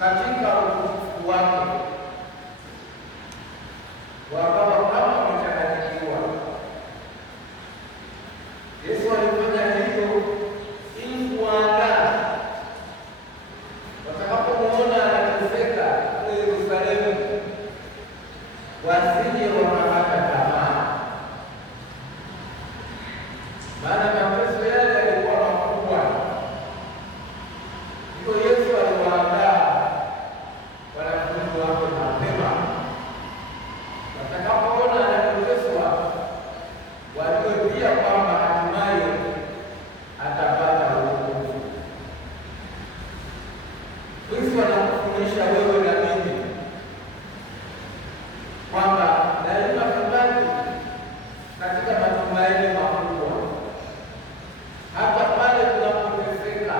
katika utukufu wake, wakawa kama wamechanganyikiwa. Yesu alifanya hivyo ili kuandaa watakapomuona anateseka kule Yerusalemu, wasije wakakata tamaa, maana mateso yale yalikuwa makubwa. Hivyo Yesu aliwaandaa wanafunzi wake mapema, watakapoona anateswa wajue pia kwamba hatimaye atapata wokovu. Kristo anakufundisha wewe na mimi kwamba daima tubaki katika matumaini makubwa, hata pale tunapoteseka.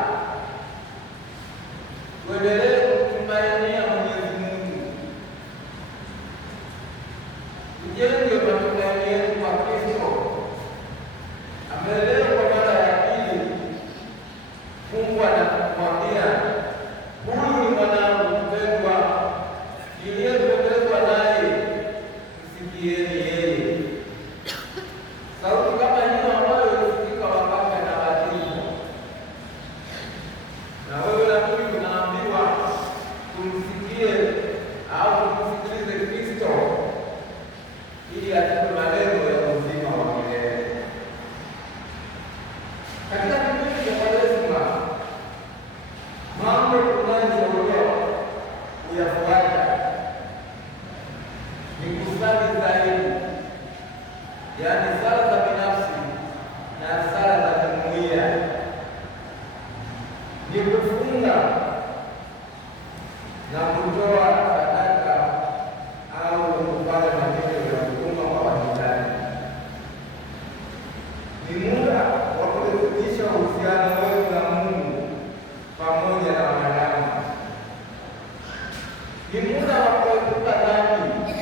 Tuendelee kumtumainia Mwenyezi Mungu, tujenge matumaini yetu kwa Kristo ambaye kwa mara ya pili Mungu anakuambia, huyu ni mwanangu mpendwa niliyependezwa naye, msikieni yeye. Sauti kama hiyo ambayo ilisikika wakati anabatizwa, na wewe na mimi tunaambiwa tumsikie au tumsikilize Kristo ili atupe malengo ya uzima wa milele. Katika kipindi cha Kwaresima, mambo tunayoshauriwa kuyafuata ni kusali zaidi, yaani sala za binafsi na sala za jumuiya, ni kufunga na kutoa sadaka au kufanya matendo ya huduma kwa wahitaji. Ni muda wa kurekebisha uhusiano wetu na Mungu pamoja na wanadamu. Ni muda wa kuepuka dhambi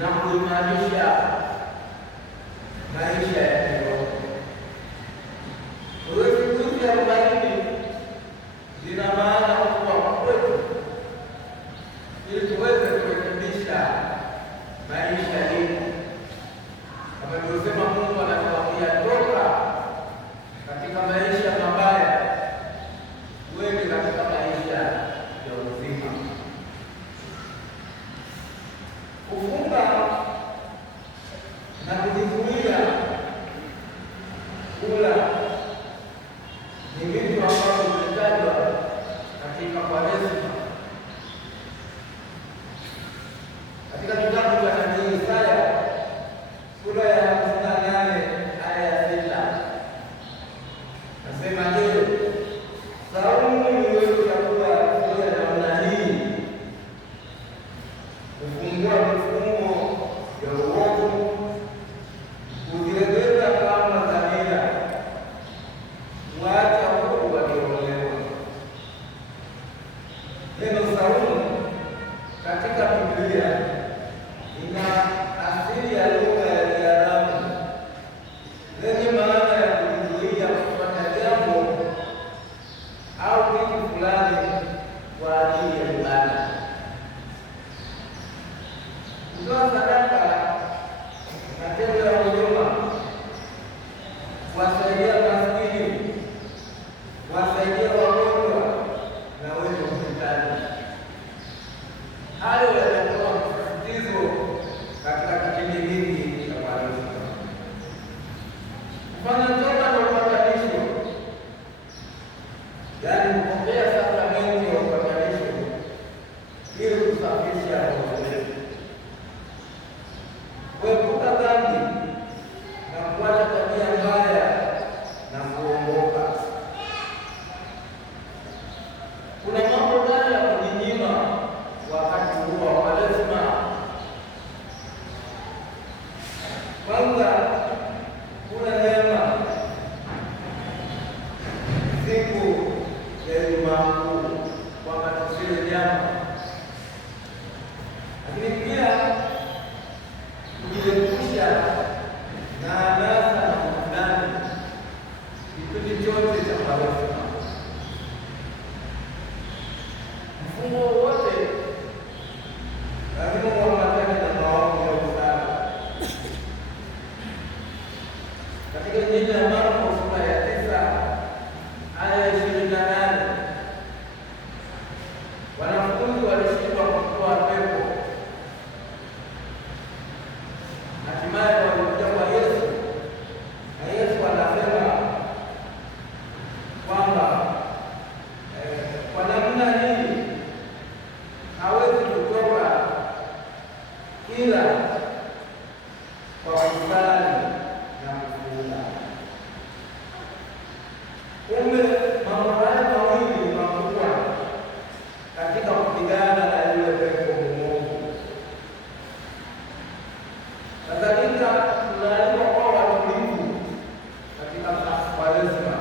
na kuimarisha maisha ya kiroho. Siku hizi 40 zina maana kubwa kwetu ili tuweze kurekebisha maisha yetu. Kama tulivyosema, Mungu anatuambia toka katika maisha mabaya uende katika maisha ya uzima. Kufunga na kujizuia kula ni vitu ambavyo vimetajwa katika Kwaresima. Katika kitabu cha nabii Isaya sura ya 58 aya ya 6 nasema, je, saumu iwezo chakula ya namna hii, kufungua mifumo ya uovu, kuzilegeza kamba za nira, kuacha huru waliolewa. Neno saumu katika Biblia ina asili ya lugha ya Kiarabu lenye maana ya kujizuia kufanya jambo au kitu fulani kwa ajili ya ibada. Kutoa sadaka, matendo ya huruma, kuwasaidia maskini, kuwasaidia wagonjwa na wenye uhitaji. Hayo yanatoa msisitizo mfumo wote lazima uambatane na maombi ya busara. Katika Injili ya Marko sura ya 9 aya 28, wanafunzi walishindwa kutoa pepo, hatimaye walikuja kwa Yesu na Yesu anasema kwamba kwa namna hii hawezi kutoka ila kwa kusali na kufunga. Kumbe mambo haya mawili ni makubwa katika kupigana na yule pepo mwovu. Kadhalika tunaalikwa kuwa watulivu katika Kwaresma.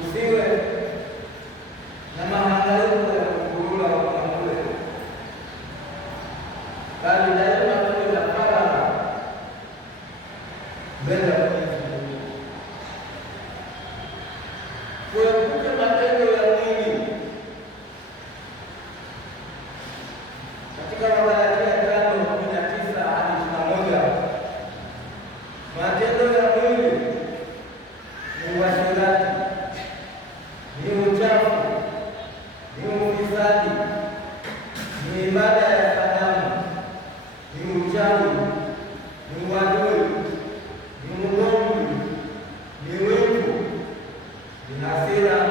Usiwe na mahangaiko ya kugurula wakule, bali daima tuwe na faragha mbele ya Mwenyezi Mungu. Tuepuke matendo ya mwili. Katika Wagalatia 5:19 hadi 21, matendo ya mwili ni uasherati, ni uchafu, ni ufisadi, ni ibada ya sanamu, ni uchawi, ni uadui, ni ugomvi, ni wivu, ni hasira,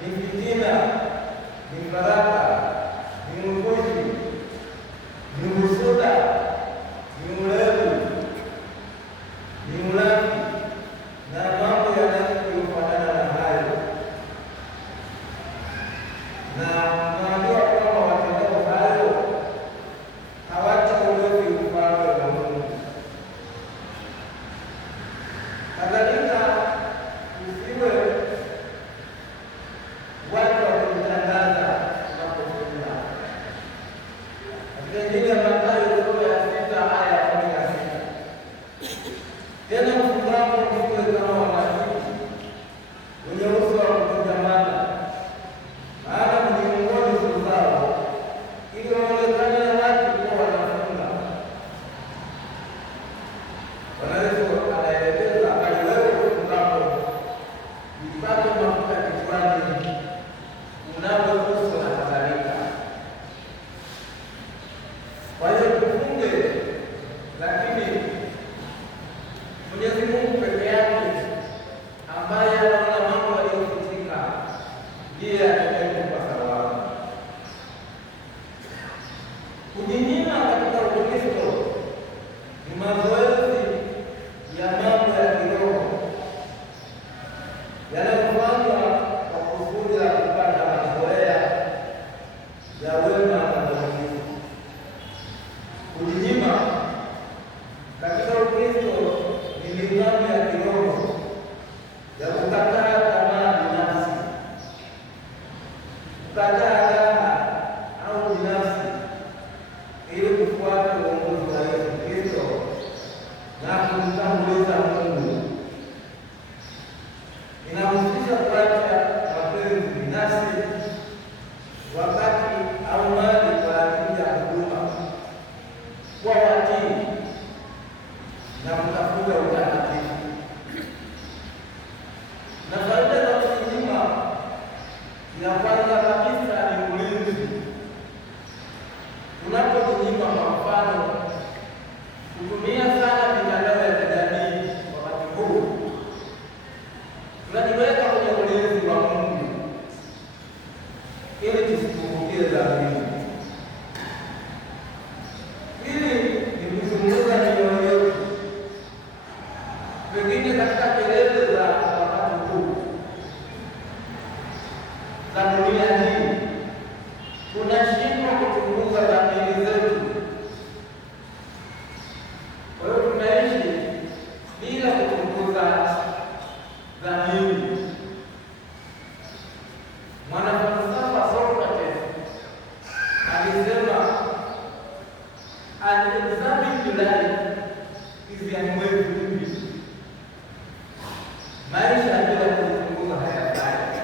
ni fitina, ni faraka, ni ufushi, ni husuda, ni ulevi, ni ulafi na mambo yanayofanana na hayo. Na naambiwa kwamba watendao hayo hawataurithi ufalme wa Mungu. Kadhalika usiwe watu wa kujitangaza unapofunga. Katika Injili ya Mathayo sura ya 6 aya ya 16, tena mfungapo msiwe kama wanafiki wenye uso wa kukunjamana, maana mjiungoni uso zao, ili waonekane na watu kuwa wanafunga. Bwana Yesu anaelekeza bali wewe ufungapo jipake mafuta kichwani, unawe uso na kadhalika. Kwa hiyo tufunge, lakini Mwenyezi Mungu peke yake ambaye anaona mambo yaliyofichika ndiye atakayetupa thawabu. Kujinyima katika Ukristo ni mazoezi ya mambo ya kiroho yanayofanywa kwa kusudi la kupata mazoea ya wema na uaminifu. Kujinyima katika Ukristo ni nidhamu ya kiroho ya kukataa tamaa binafsi, kukataa raha au binafsi ili kufuata uongozi wa Yesu Kristo na kumtanguliza Mungu. Inahusisha kuacha mapenzi binafsi, wakati au mali kwa ajili ya huduma, kuwa watii na kutafuta utakatifu. Na faida za kujinyima, ya kwanza kabisa ni ulinzi. Tunapojinyima, kwa mfano, kutumia sana mitandao ya kijamii wakati huu, tunajiweka kwenye ulinzi wa Mungu ili tusikumbukie dhambini. Hili ni kuzunguza mioyo yetu, pengine katika kelele za wakati huu za dunia hii, tunashindwa kuchunguza dhamiri zetu. Kwa hiyo tunaishi bila kuchunguza dhamiri. Mwanafalsafa Socrates alisema, an examined life is a way to live. Maisha bila kuchunguza hayafai.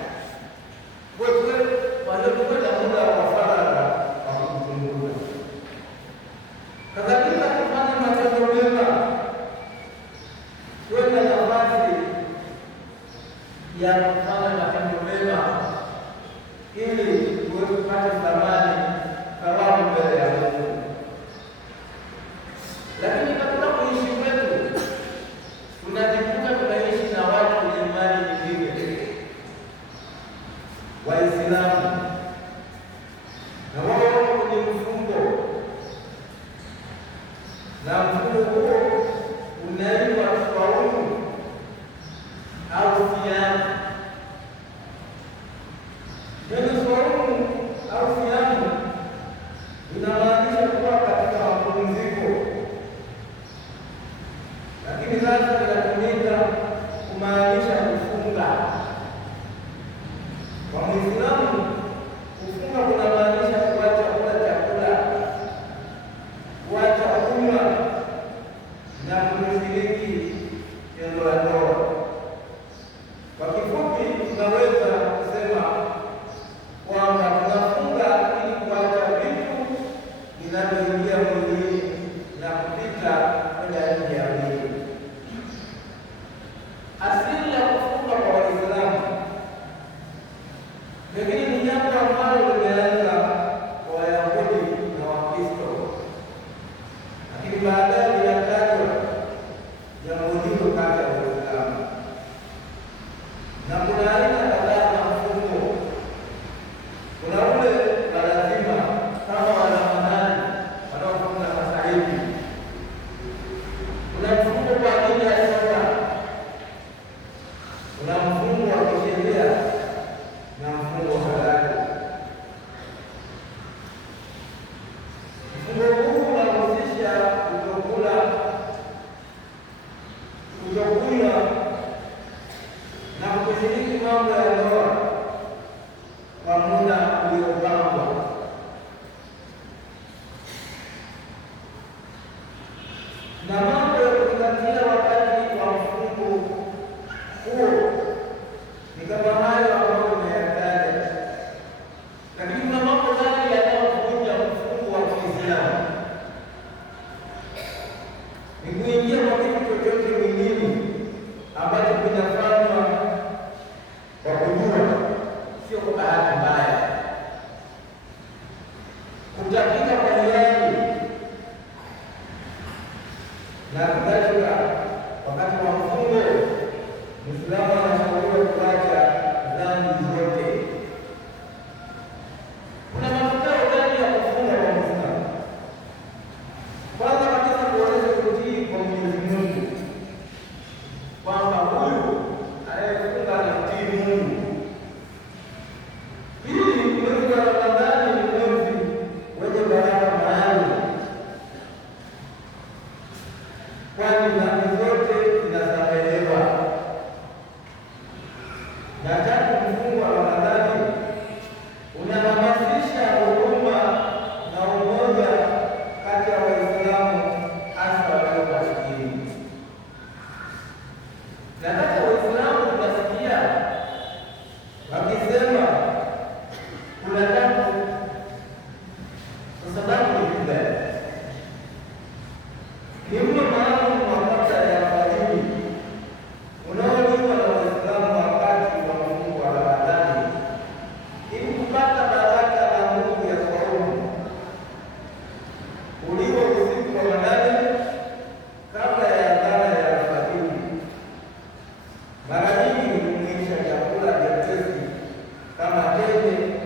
Waislamu na wao wako kwenye mfungo, na mfungo huo unaitwa swaumu au siamu. Neno swaumu au siamu inamaanisha kuwa katika mapumziko, lakini sasa inatumika kumaanisha kufunga. Kwa Muislamu kufunga kunamaanisha kuacha kula chakula, kuacha kunywa na kushiriki tendo la ndoa. Kwa kifupi, tunaweza kusema kwamba tunafunga ili kuacha vitu vinavyoingia mwilini na kupita kwenda nje ya mwili. Asili ya kufunga kwa Waislamu lakini ni jambo ambalo limeanza kwa Wayahudi na Wakristo, lakini baadaye linatajwa jambo hilo kati ya Waislamu. Na kuna aina kadhaa za mfungo. Kuna ule wa lazima kama wa Ramadhani wanaofunga sasa hivi. Kuna mfungo kwa ajili ya soka. Kuna mfungo wa kisheria na mfungo halali. Mfungo huu unahusisha kutokula, kutokunywa na kushiriki mambo ya ndoa kwa muda uliopangwa. Na mambo ya kuzingatia wakati wa mfungo huo ni kama hayo ambayo nimeyataja, lakini kuna mambo gani yanayovunja mfungo wa Kiislamu? Ni kuingia kwa kitu chochote mwilini ambacho kinafanywa kwa kujua, sio kwa bahati mbaya. Kutapika kwa hiari na kadhalika. Wakati wa mfungo, Muislamu anashauriwa kuacha dhambi zote. Kuna matokeo gani ya kufunga kwa Muislamu? Kwanza kabisa, kuonyesha kutii kwa Mwenyezi Mungu, kwamba huyu anayefunga anatii Mungu. Hili mwezi wa Ramadhani ni mwezi wenye baraka maalum, kwani dhambi zote zinasamehewa. Na tatu, mfungo wa Ramadhani unahamasisha huruma na umoja kati ya Waislamu, hasa walio maskini. Na kati ya Waislamu tunasikia wakisema kuna damu, kwa sababu ni kibaya. Ni mlo maalum wa kabla ya alfajiri unaoliwa na Waislamu wakati wa mfungo wa Ramadhani ili kupata baraka na nguvu ya swaumu. Uliwa usiku wa manane kabla ya adhana ya alfajiri. Mara nyingi hujumuisha vyakula vyepesi kama tende,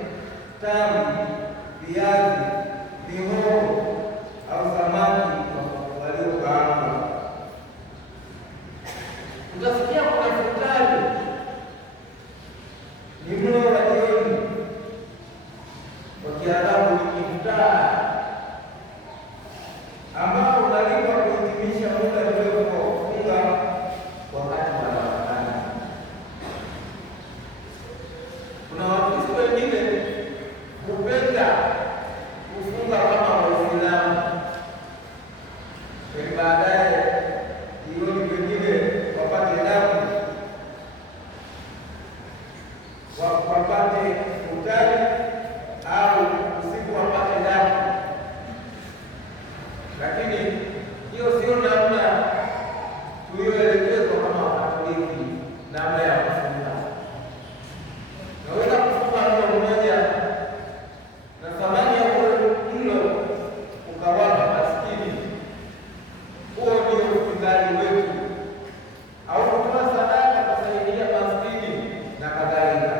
tambi, viazi, mihogo au samaki waliokaangwa. Utasikia kuna futari, ni mlo wa jioni, kwa Kiarabu ni iftar, ambao unalipa kuhitimisha muda mrefu wa kufunga wakati wa Ramadhani. Kuna Wakristo wengine hupenda kufunga kama Waislamu, ili baadaye jioni wengine wapate damu, wapate futari, au usiku wapate damu. Lakini hiyo sio namna tuliyoelekezwa kama Wakatoliki, namna ya kufunga. Naweza kufunga mlo mmoja na thamani ya mlo ukawapa maskini. Huo ndio ufungaji wetu, au kutoa sadaka kusaidia maskini na kadhalika.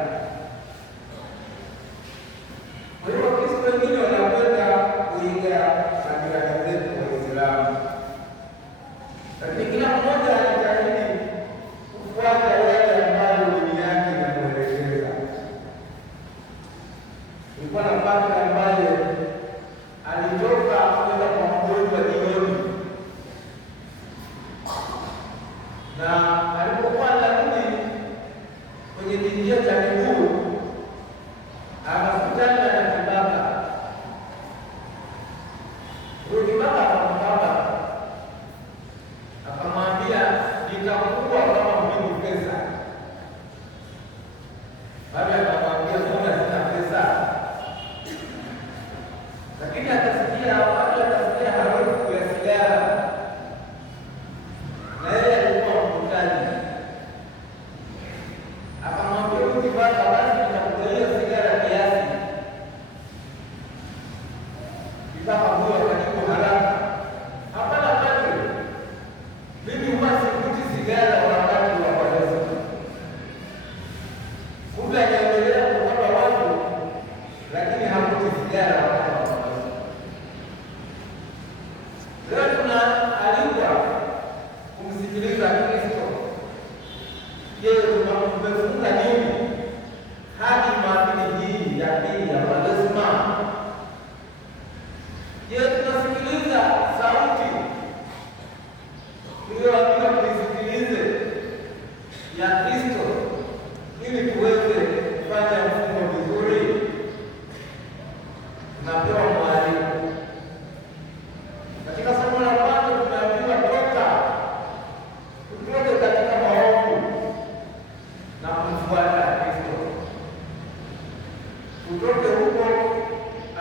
tutoke huko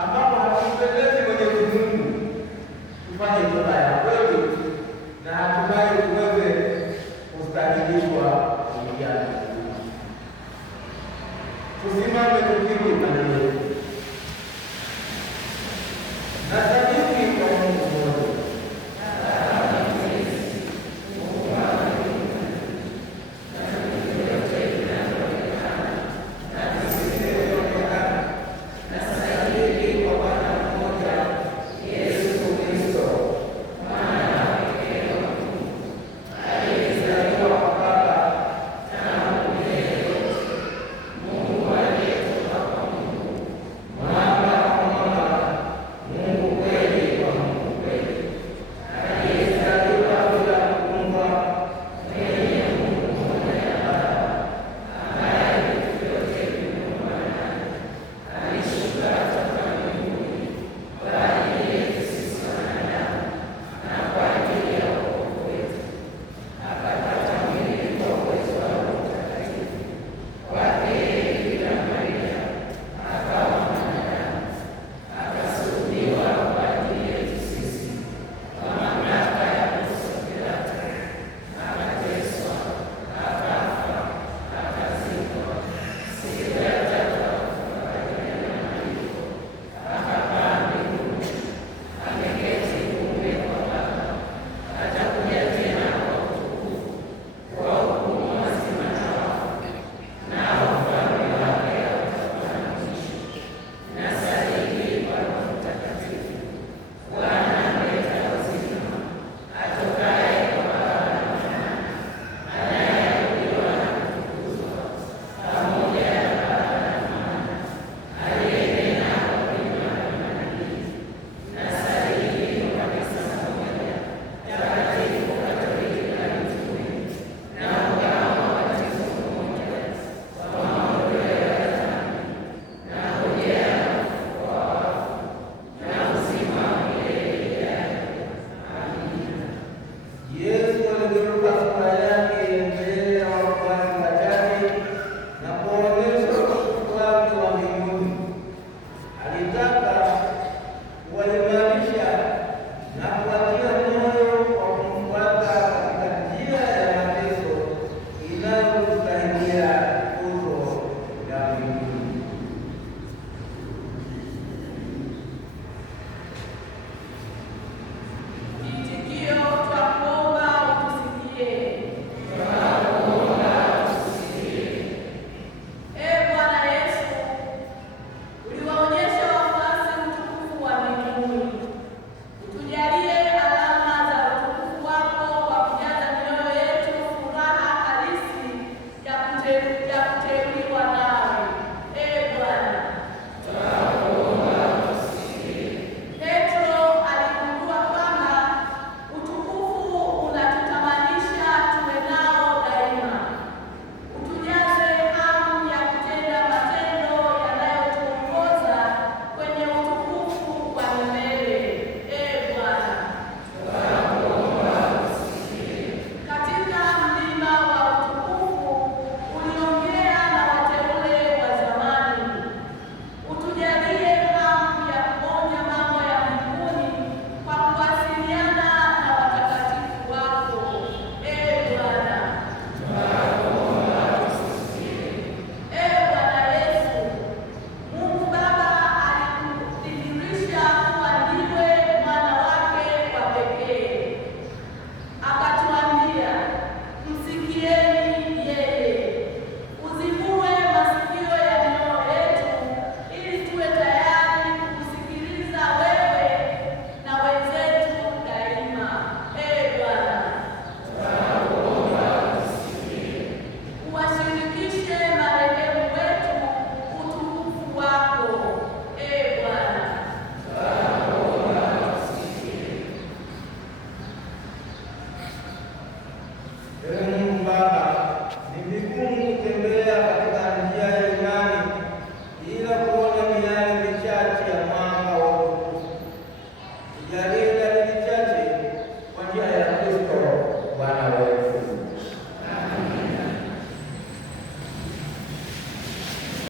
ambapo hatumpendezi Mwenyezi Mungu, tufanye toba ya kweli na hatimaye tuweze kustahilishwa kuingia mbinguni. Tusimame tukiri maneno